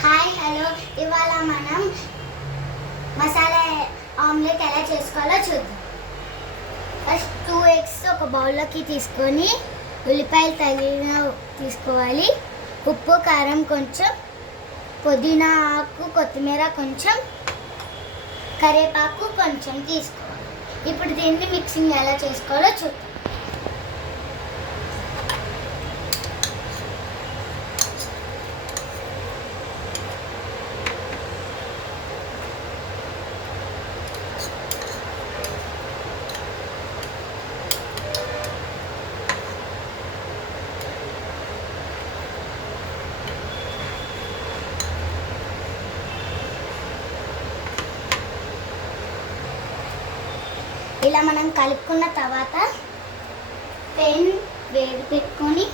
Hi hello ఇవాళ మనం masala omelette ఎలా చేసుకోవాలో చూద్దాం. ఫస్ట్ 2 ఎగ్స్ ఒక బౌల్లోకి తీసుకొని ఉల్లిపాయలు తగిన తీసుకోవాలి. ఉప్పు కారం కొంచెం, పుదీనా ఆకు కొత్తిమీర కొంచెం, కరివేపాకు కొంచెం తీసుకోవాలి. ఇప్పుడు దీన్ని మిక్సింగ్ ఎలా చేసుకోవాలో చూద్దాం. ఇలా మనం కలుపుకున్న తర్వాత పెన్ వేడి పెట్టుకొని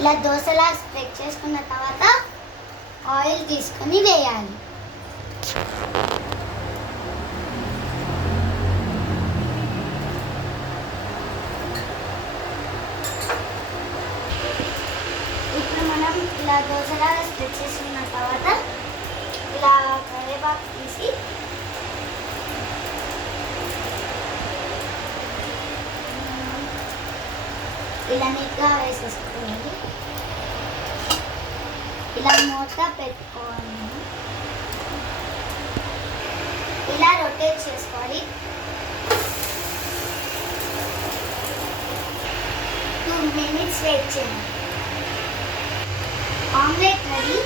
ఇలా దోశలా స్ప్రెడ్ చేసుకున్న తర్వాత ఆయిల్ తీసుకొని వేయాలి. ఇలా దోశలాగా స్ప్రెడ్ చేసుకున్న తర్వాత ఇలా కరివేపాకు తీసి ఇలా నీట్గా వేసేసుకోవాలి. ఇలా మూత పెట్టుకోవాలి. ఇలా రొటేట్ చేసుకోవాలి. 2 minutes వెయిట్ చేయాలి. Omelette ready.